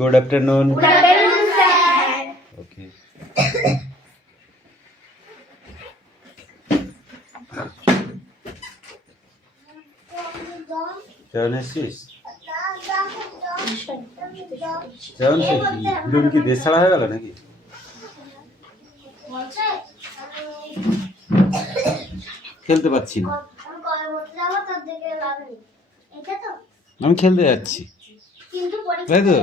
Good afternoon. Good afternoon, sir. Okay. Seven এসছিস? Seven দুজন কি দেশ ছাড়া হয়ে গেল নাকি? খেলতে পাচ্ছি না। আমি খেলতে যাচ্ছি, তাই তো?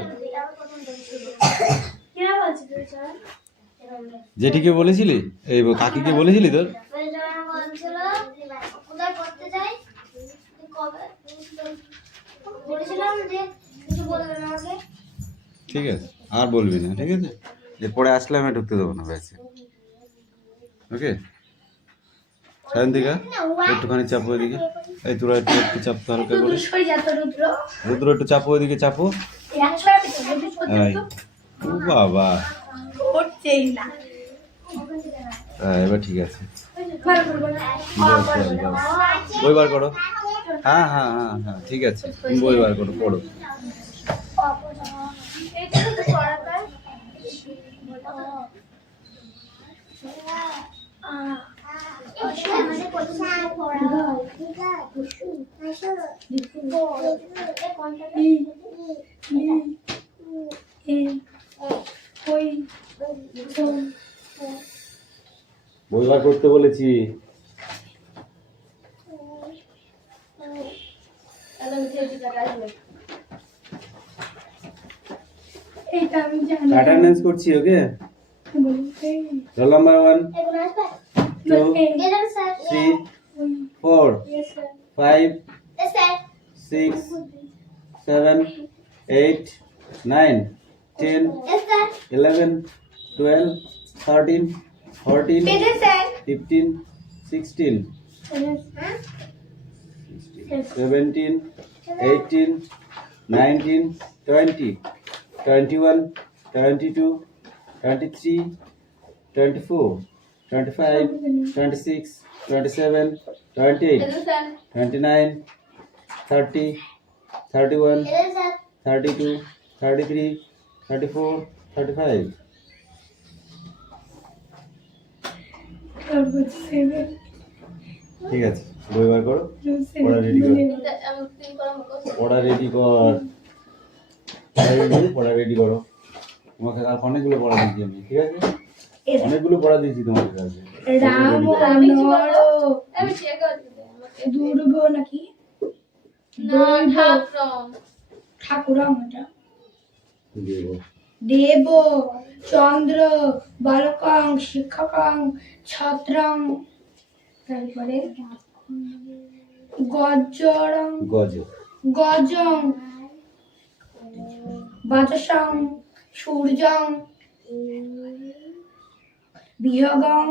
জেঠিকে বলেছিলি, এই কাকিকে বলেছিলি তোর? ঠিক আছে, আর বলবি না, ঠিক আছে? এরপরে আসলে আমি ঢুকতে দেবো না ব্যাসে। ওকে সায়ন্তিকা, একটুখানি চাপো এদিকে। এই তোরা একটু চাপতো হালকা করে। রুদ্র একটু চাপো এদিকে, চাপো। ও বাবা, এবার ঠিক আছে। বই বার করো। হ্যাঁ হ্যাঁ হ্যাঁ হ্যাঁ, ঠিক আছে, বই বার করো, পড়ো। বই বার করতে বলেছি। অ্যাটেন্ডেন্স করছি, ওকে? Roll number 1 2 3 4 5 6 7 8 9 10 11 12 13 14 15 16 17 18 19 20 21 22 23 24 25 26 27 28 29 30 31 32 33 34 35। ঠিক আছে, বই বার করো, পড়া রেডি কর, পড়া রেডি কর, পড়া রেডি করো। তোমাকে আর অনেকগুলো পড়া দিয়েছি আমি, ঠিক আছে? অনেকগুলো পড়া দিয়েছি তোমাদের কাছে। রাম দুর্গ নাকি ঠাকুর, দেব চন্দ্র বালকং শিক্ষকং ছত্রং, তারপরে গজরং গজং বাজসং সূর্যং বিহগং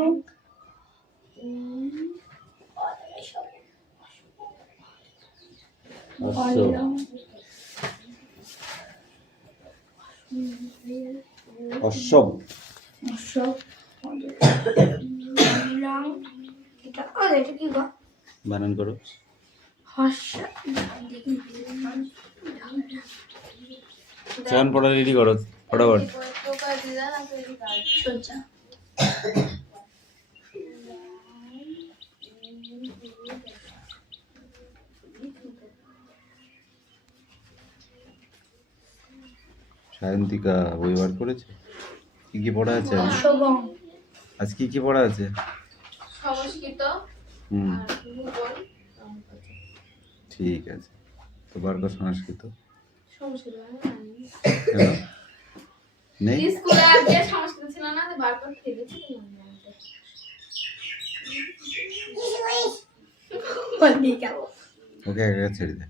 অশ্বম এটা কি গো? বানান করো। চান পড়া রেডি করো ফটাফট। সায়ন্তিকা বই বার করেছে? কি কি পড়া আছে আজ? কি কি পড়া আছে? সংস্কৃত, ভূগোল। ঠিক আছে, তো বার কর সংস্কৃত। নেই স্কুলে আজকে সংস্কৃত ছিল না, বার করতে দিয়েছি। ওকে একা ছেড়ে দে,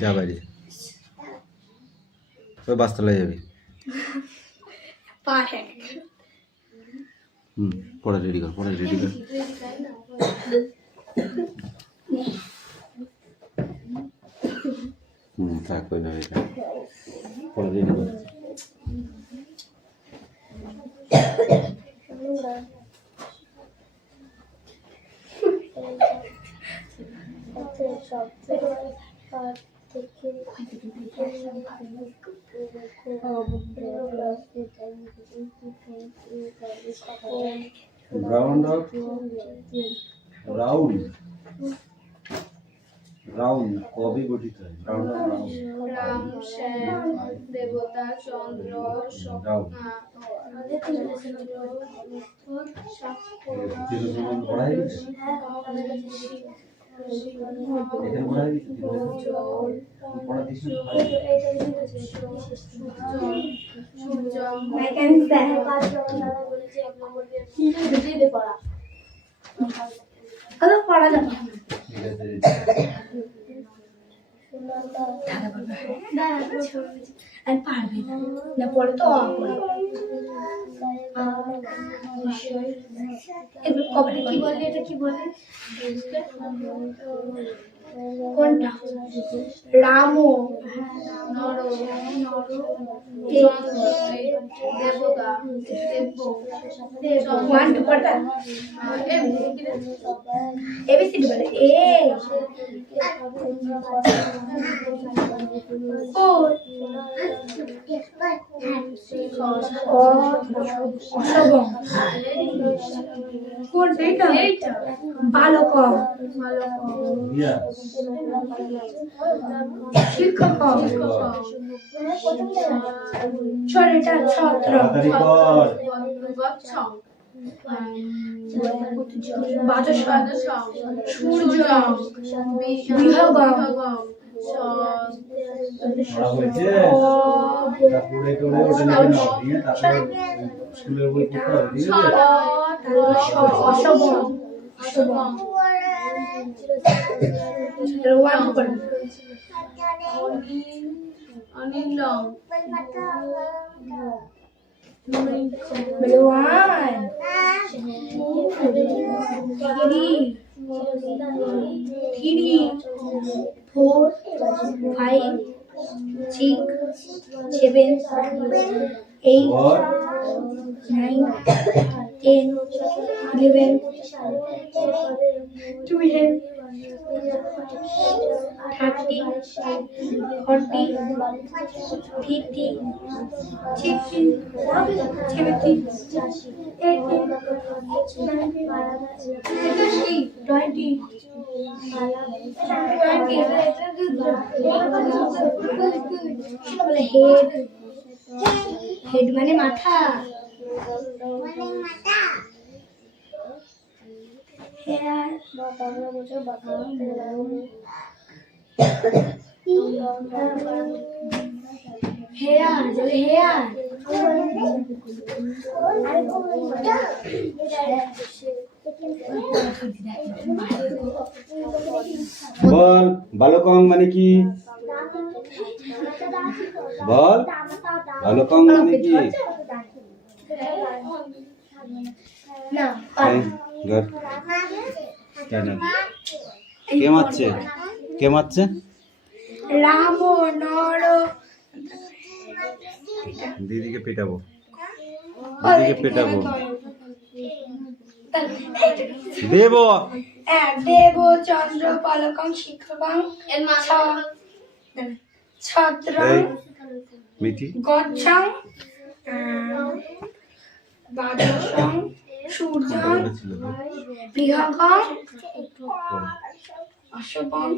যা বাইরে, ওই বাসতলায় যাবি। পড়া রেডি কর, পড়া রেডি কর। থাক, ওই ভাবে পড়া রেডি কর। ব্রাউন ডগ রাউন্ড রাউন্ড কবে গঠিত হয় ব্রাউন ডগ রাউন্ড রাম, শ্যাম, দেবতা, চন্দ্র, সখা, পড়াই গেছে এখানে পড়াই গেছে পড়া দিছি পড়া যাবে ঠিক আছে আর পারবে না পরে তো এবার কবে কি বলে এটা কি বলে কোনটা রাম নর, দেবতা, দেব, ওয়ান টু পড়বে এবিসিডি বলে এ ও অশোভং কোন এইটা বালক ইয়া শিক্ষক ছড়িটা ছত্র তাড়াতাড়ি কর গচ্ছং, বাজসং সূর্য বিহগম, পড়া হয়েছে পড়ে টড়ে ওটা লিখে নাও দিয়ে তারপরে স্কুলের বই পড়তে হবে ঠিক আছে অশোভং অশোভং, ওয়ান টু পড়বে অনিলং, One, three, 4, 5, 6, 7, 8, और 9, 10, 11, 12, 13, 14, 15, 16, 17, 18, 19, 20, হেড মানে মাথা হেয়ার হেয়ার হেয়ার বল বালকং মানে কি বল বালকং মানে কি না ঘর কেন কে মারছে কে মারছে রাম নর দিদিকে পেটাবো দিদিকে পেটাবো দেব দেব চন্দ্র পলকং শিক্ষকং এর মানে ছত্র এই মিটি গচ্ছং বাজসং সূর্যং বৃহগং অশোভং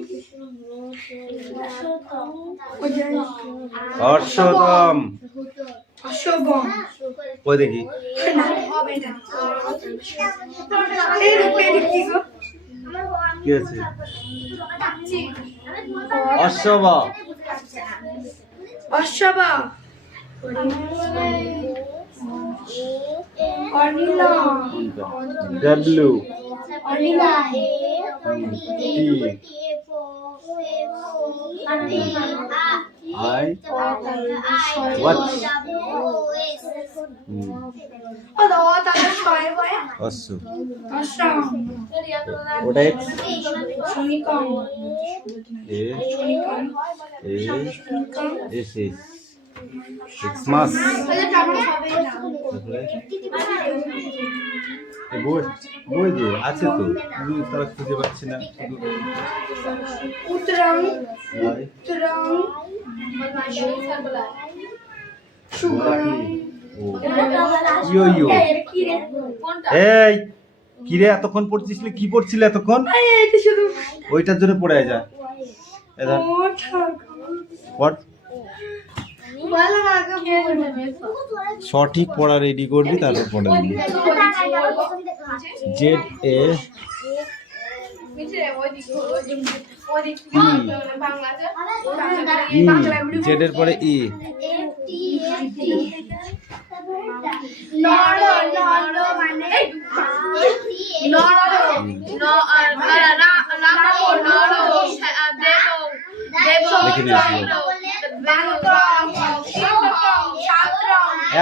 হর্ষতম অশোভং ওই দেখি কি আছে অশ্বব অশোভ অনিল ডব্লিউ অনিলা আই হোয়াট ও দাও তাহলে ছয় হয় অশ্ব অশোভ ওটা এক্স শনিকং এ শনিকং এ এস এস এক্স মাস বই বই যে আছে তো তুমি তারা খুঁজে পাচ্ছি না শুধু উত্তরং নয় উত্তরং স্যার বলা সুকরং ও ইয়ো ইয়ো কোনটা? এই কিরে এতক্ষণ পড়ছিস কি পড়ছিলে এতক্ষণ এটা শুধু ওইটার জন্য পড়ে যায় এবার ও ঠাকুর পড় ভালো লাগে সঠিক পড়া রেডি করবি তারপর পড়া দিবি জেড এ জেড এর পরে ই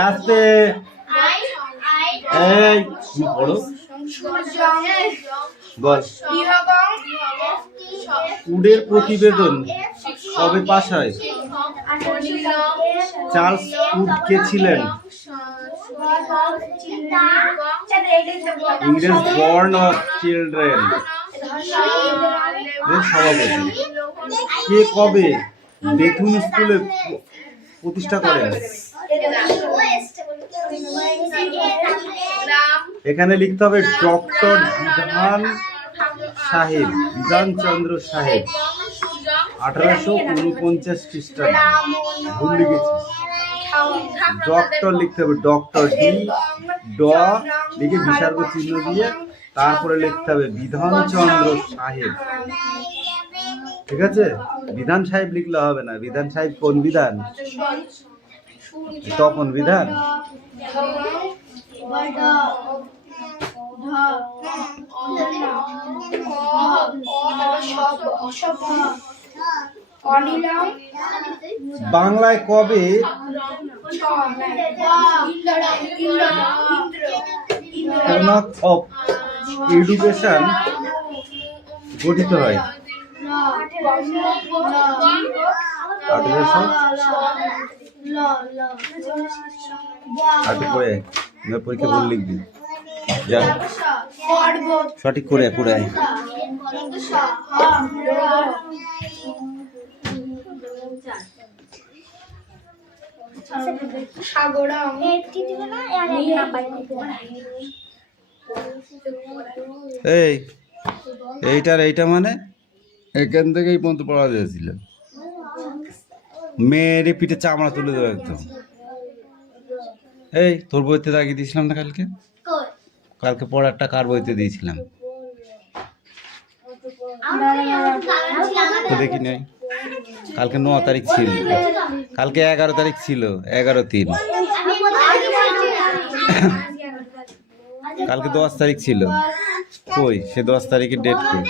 আস্তে এই কি পড়ো বল উডের প্রতিবেদন কবে পাস হয় চার্লস উড কে ছিলেন ইংরেজ বর্ন অফ চিলড্রেন সভাপতি কে কবে বেথুন স্কুলে প্রতিষ্ঠা করেন এখানে লিখতে হবে ডক্টর বিধানচন্দ্র সাহেব 1849 খ্রিস্টাব্দে ভুল লিখেছি ডক্টর লিখতে হবে ডক্টর ড লিখে বিসর্গ চিহ্ন দিয়ে তারপরে লিখতে হবে বিধানচন্দ্র সাহেব ঠিক আছে বিধান সাহেব লিখলে হবে না বিধান সাহেব কোন বিধান তপন বিধান বাংলায় কবে কনক অফ এডুকেশন গঠিত হয় 1800 পরে পরীক্ষা ভুল লিখবি যা সঠিক করে পড়ে এই এইটা মানে এখান থেকেই পর্যন্ত পড়া দিয়েছিল মেয়ের পিঠে চামড়া তুলে দেবো একদম এই তোর বইতে দাগিয়ে দিয়েছিলাম না কালকে পড়ারটা কার বইতে দিয়েছিলাম তো দেখি নাই কালকে 9 তারিখ ছিল কালকে 11 তারিখ ছিল 11/3 কালকে 10 তারিখ ছিল কই সে 10 তারিখের ডেট কই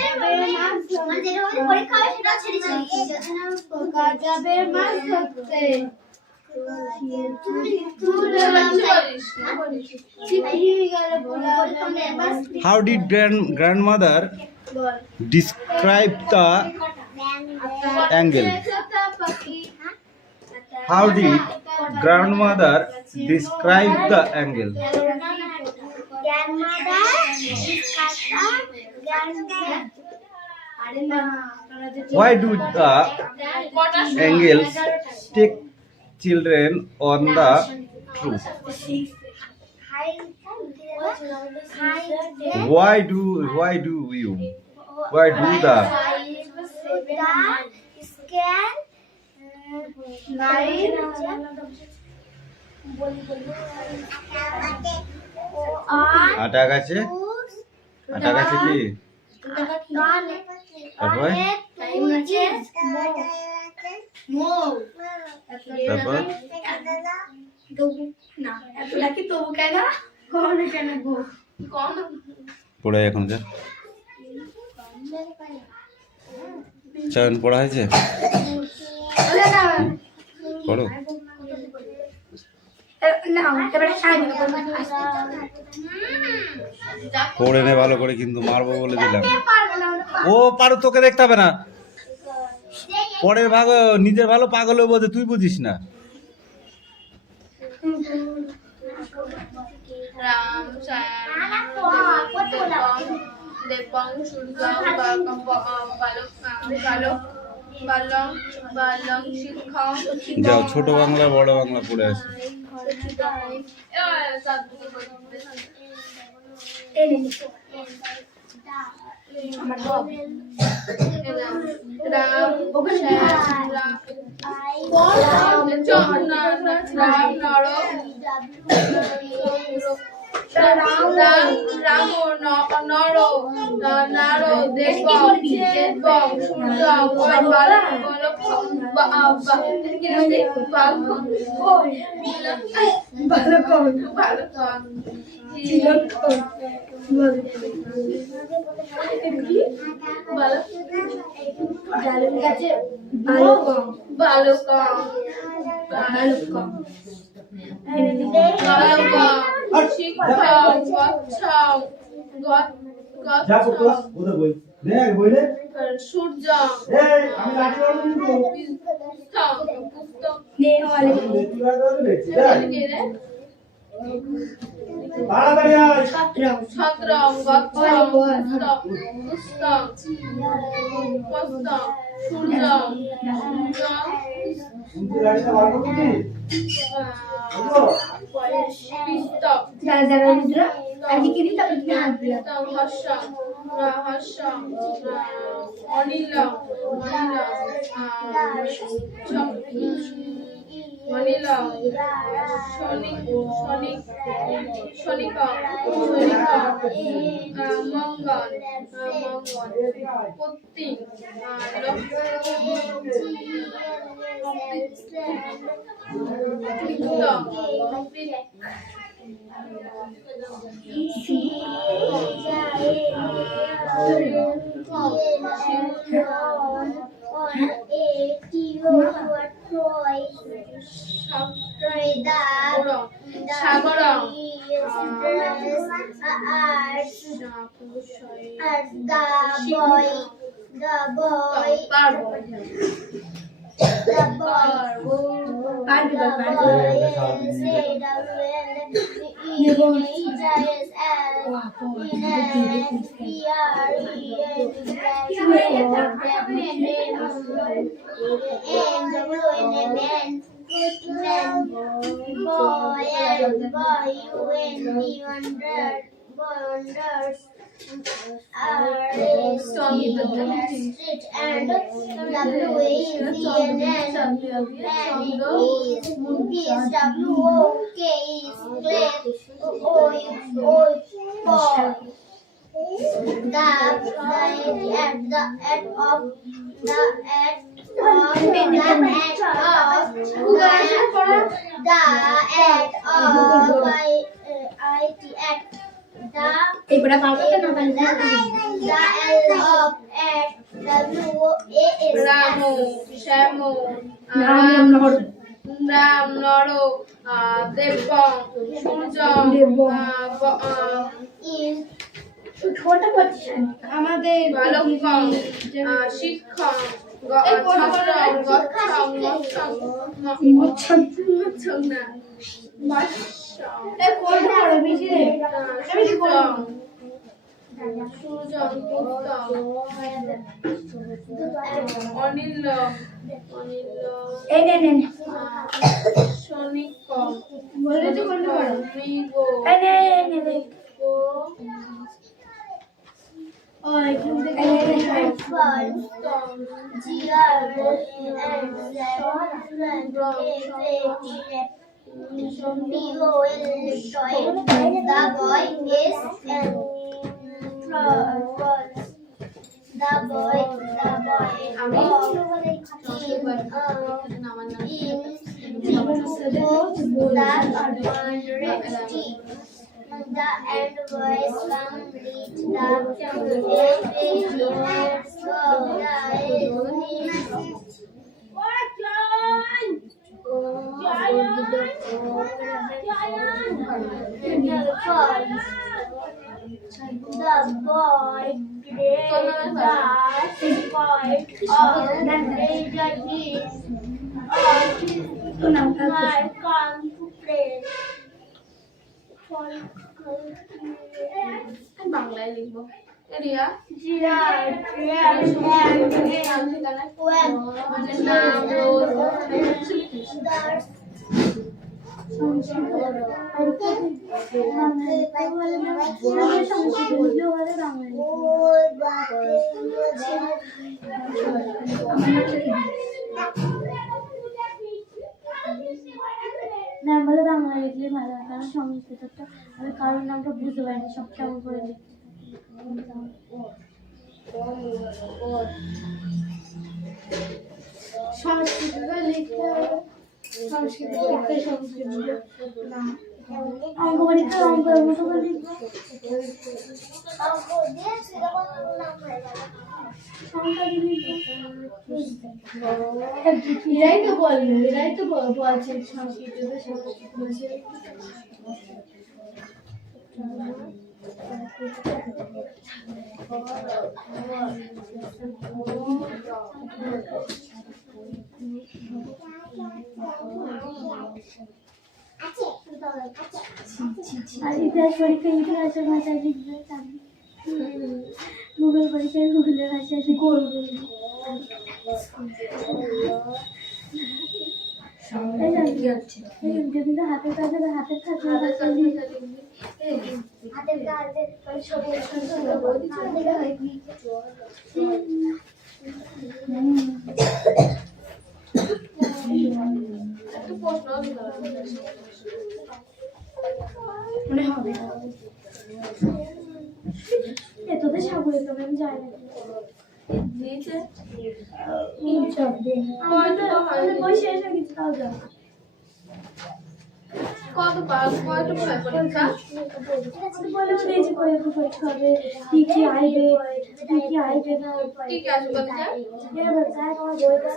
How did grandmother describe the angle? How did grandmother describe the angle? Why do the angles take children on the truth? Why do the আটা গাছে কি তারপর পড়ে এখন যা চয়ন পড়া হয়েছে পড়ো পড়ে নে ভালো করে কিন্তু মারবো বলে দিলাম ও পারো তোকে দেখতে হবে না পরের ভাগ নিজের ভালো পাগল বোঝে তুই বুঝিস না বালং বালং শিক্ষক যাও ছোট বাংলা বড় বাংলা পড়ে আসো। রাম রাম নর নার দেব দেব সূর্য ছত্র সূর্য অনিল অনিল শনিক শনিক মঙ্গল পত্তি রাম শ্যাম রাম নর দেব সূর্য আমাদের বালক শিক্ষক Anil শনিক the end voice complete the boy played the point of the his my come to play. বাংলায় লিখবো রিয়া না বলে বাংলা লিখলে ভালো হয়, কারণ সংস্কৃতটা আমি কারোর নামটা বুঝতে পারিনি, সব কেমন করে লিখতে সংস্কৃতটা লিখতে হবে, সংস্কৃত লিখতে সংস্কৃত না অঙ্ক পরীক্ষায় অঙ্কের মতো করে লিখবো। এরাই তো বললো, এরাই তো বলছে সংস্কৃতটা সংস্কৃত বলছে। আর ইতিহাস পরীক্ষায় ইতিহাসের ভাষায় লিখবে, ভূগোল পরীক্ষায় ভূগোলের ভাষায় লিখবে। যদি তো হাতের কাজে হাতের থাকবে মনে হবে তোদের সাগরে তো আমি যাই না দিয়েছে আমার তো আমাদের বই শেষ হয়ে গেছে, তাও যাও কত পরীক্ষা বলে দিয়েছি পরীক্ষা হবে, কি কি আইবে কি কি আইবে না কি কি আসবে বলছে? বলছে আমার বইটা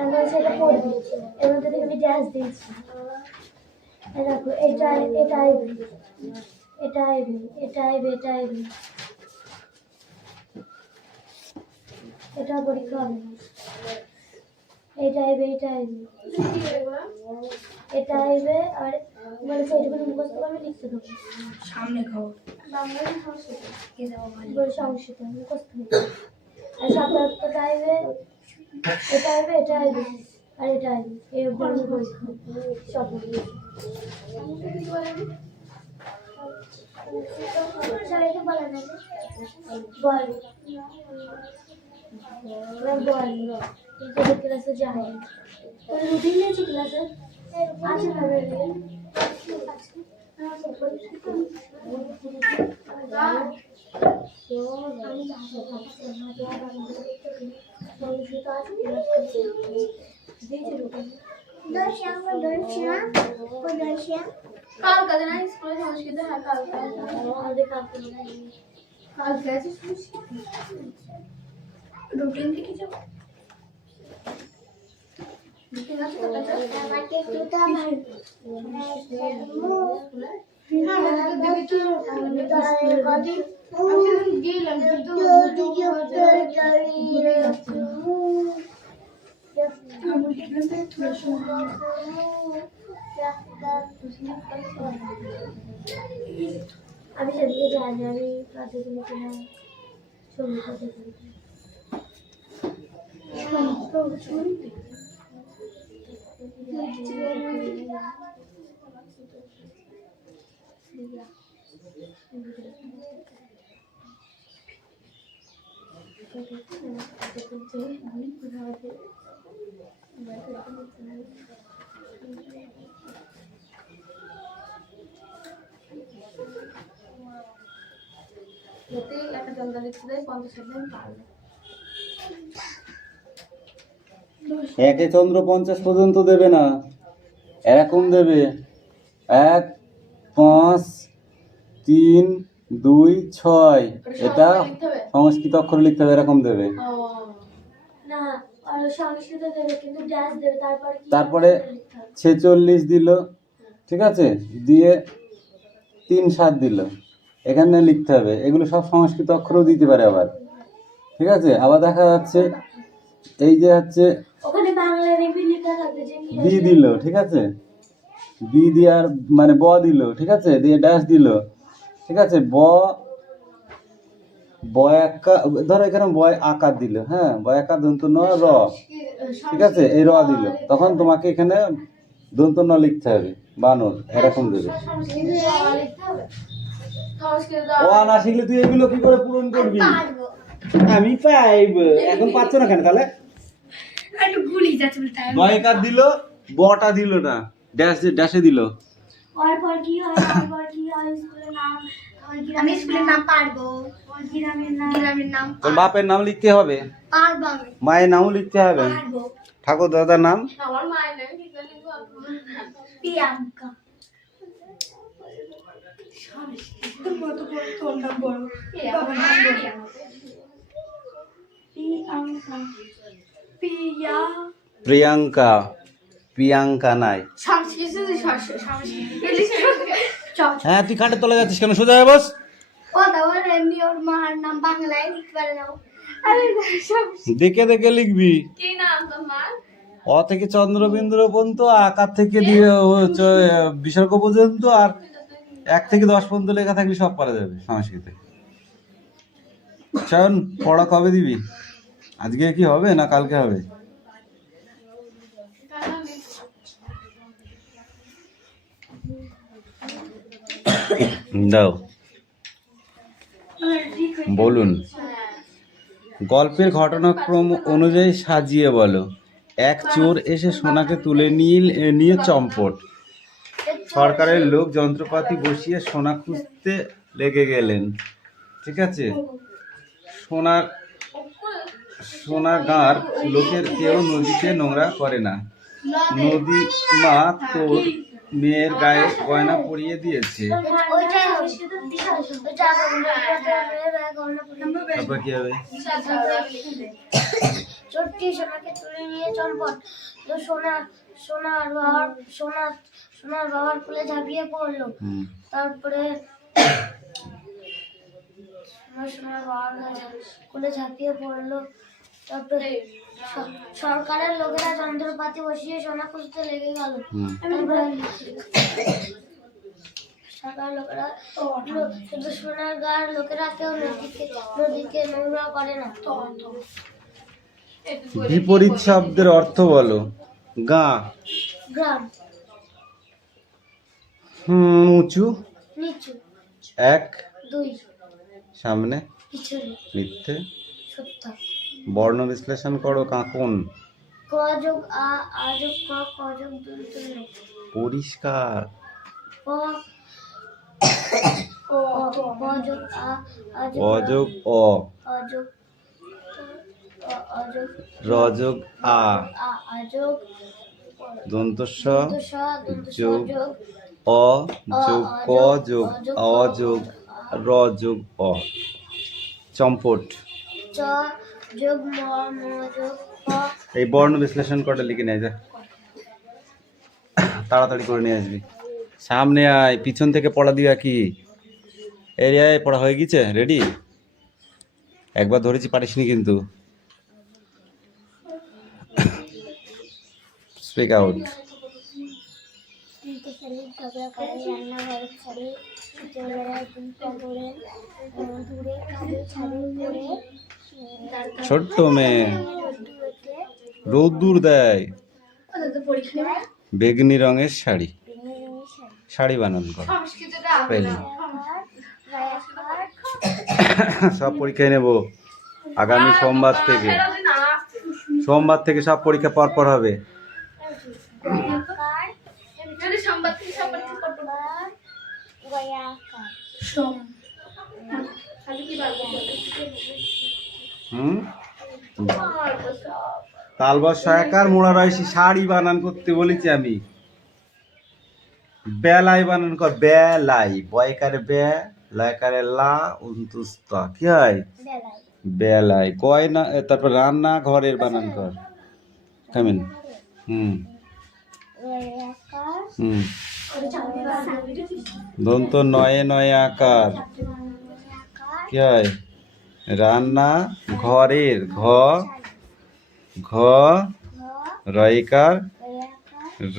আমরা সেটা পড়বো, এর মধ্যে থেকে আমি ড্যাশ দিয়েছি। দেখো এটা এটা আইবে, এটা আইবে, এটা আইবে, এটা আইবে, এটা পরীক্ষা হবে না, এটা আইবে, এটা আইবে, এটা আইবে। আর মানে সেইটুকু মুখস্থ করে লিখতে দেবো সামনে খাও বলে সংস্কৃত মুখস্থ করতে। আর সাধারণটা আইবে, এটা আইবে, এটা আইবে, আর এটা আইবে, এই অভ্যাস পরীক্ষা সব সবাইকে বলে না বল বল তোদের ক্লাসে যাই তোর রুটিন নিয়েছি ক্লাসে আছে না রুটিন কাল কাজে না স্কুলে সংস্কৃত হ্যাঁ কাল কাল গেছে রুটিন থেকে যাব রুটিন আছে তো কাছে আমি সেদিকে জানি আমি কাজে গেলে কিনা ছবি করতে একটা জলদা লিখতে দেয় 50 দিন পারবে একে চন্দ্র 50 পর্যন্ত দেবে না, এরকম দেবে 1 5 3 2 6 এটা সংস্কৃত অক্ষর লিখতে হবে, এরকম দেবে। না আর সংস্কৃত দেবে কিন্তু ড্যাশ দেবে, তারপরে 46 দিল, ঠিক আছে, দিয়ে 3 7 দিল, এখানে লিখতে হবে। এগুলো সব সংস্কৃত অক্ষরও দিতে পারে আবার, ঠিক আছে। আবার দেখা যাচ্ছে এই যে হচ্ছে ওখানে বাংলা লিপি লেখা থাকবে যে কি বি দিল, ঠিক আছে, বি দিয়ে আর মানে ব দিল, ঠিক আছে, দিয়ে ড্যাশ দিল, ঠিক আছে, বয় আকার, ধরো এখানে বয় আকার দিল, হ্যাঁ, বয় আকার দন্ত ন র, ঠিক আছে, এই র দিল, তখন তোমাকে এখানে দন্ত ন লিখতে হবে, বানর এরকম দেবে। ও না শিখলে তুই এগুলো কি করে পূরণ করবি? আমি পাইব, এখন পাচ্ছ না কেন তাহলে? একটু ভুলি যাচ্ছে বলতে বয় আকার দিল, বটা দিল না, ড্যাশে দিল। পর কি হয়, স্কুলের নাম, আমি স্কুলের নাম পারবো, গ্রামের নাম তোর বাপের নাম লিখতে হবে, পারবো, আমি মায়ের নামও লিখতে হবে, পারবো, ঠাকুর দাদার নাম, আমার মায়ের নাম কি করে লিখবো? প্রিয়াঙ্কা, প্রিয়াঙ্কা, প্রিয়াঙ্কা নাই। হ্যাঁ তুই খাটের তলে যাচ্ছিস কেন? সোজা হয়ে বস। ও তারপর এমনি ওর মার নাম বাংলায় লিখতে পারে না ও। দেখে দেখে লিখবি। কি নাম তোমার? অ থেকে চন্দ্রবিন্দু পর্যন্ত, আকার থেকে দিয়ে বিসর্গ পর্যন্ত, আর 1 থেকে 10 পর্যন্ত লেখা থাকলে সব পারা যাবে সংস্কৃতে। শোন, পড়া কবে দিবি? আজকে কি হবে না কালকে হবে? দাও, বলুন। গল্পের ঘটনাক্রম অনুযায়ী সাজিয়ে বলো। এক চোর এসে সোনাকে তুলে নিয়ে চম্পট। সরকারের লোক যন্ত্রপাতি বসিয়ে সোনা খুঁজতে লেগে গেলেন, ঠিক আছে। সোনাগাঁর লোকের কেউ নদীতে নোংরা করে না। নদী মা তোর মেয়ের গায়ে গয়না পরিয়ে দিয়েছে। তারপর কি হবে? চোরটি সোনাকে তুলে নিয়ে চম্পট। তো সোনার বাবার কোলে ঝাঁপিয়ে পড়লো। তারপরে সোনার বাবার কোলে ঝাঁপিয়ে পড়লো। তারপরে সরকারের লোকেরা যন্ত্রপাতি বসিয়ে সোনা খুঁজতে লেগে গেল। সরকারের লোকেরা কিন্তু সোনার গাঁয়ের লোকেরা কেউ নদীকে নোংরা করে না। বিপরীত শব্দের অর্থ বলো। গা, গ্রাম, উঁচু, নিচু, 1, 2, সামনে, পিছনে, মিথ্যে। সত্য। বর্ণ বিশ্লেষণ করো। কাঁকন, ক যোগ আ, আ যোগ ক, ক যোগ দুই, দুই। পরিষ্কার। ক যোগ আ, আ অ যোগ অ, অ যোগ র যোগ আ, আ যোগ দন্তস্ব স, যোগ অ যোগ ক যোগ অ যোগ র যোগ অ। চম্পট। চ যোগ ম, ম যোগ প। এই বর্ণ বিশ্লেষণ করে লিখে নিয়ে যা, তাড়াতাড়ি করে নিয়ে আসবি। সামনে আয়, পিছন থেকে পড়া দিবা কি? এরিয়ায় পড়া হয়ে গেছে, রেডি? একবার ধরেছি, পারিসনি কিন্তু। Speak out. ঝগড়া করে রান্নাঘরে ছাড়ে, ছেলেবেলায় দূরে খাবে ছাদে পড়ে, ছোট্ট মেয়ে রোদ্দুর দেয়। বেগনি রঙের শাড়ি, শাড়ি বানান কর। স্পেলিং সব পরীক্ষায় নেব আগামী সোমবার থেকে সব পরীক্ষা পর হবে। তালবস সহায়কার মোড়া রয়েছি, শাড়ি বানান করতে বলেছি আমি। বেলাই বানান কর, বেলাই, বয়কারে বে, লয়কারে লা, উন্তুস্ত, কি হয়? বেলাই। গয়না, তারপর রান্না ঘরের বানান কর। কামিন। দন্ত নয়ে নয়ে আকার, কি হয়? রান্না ঘরের, ঘ রয়কার র।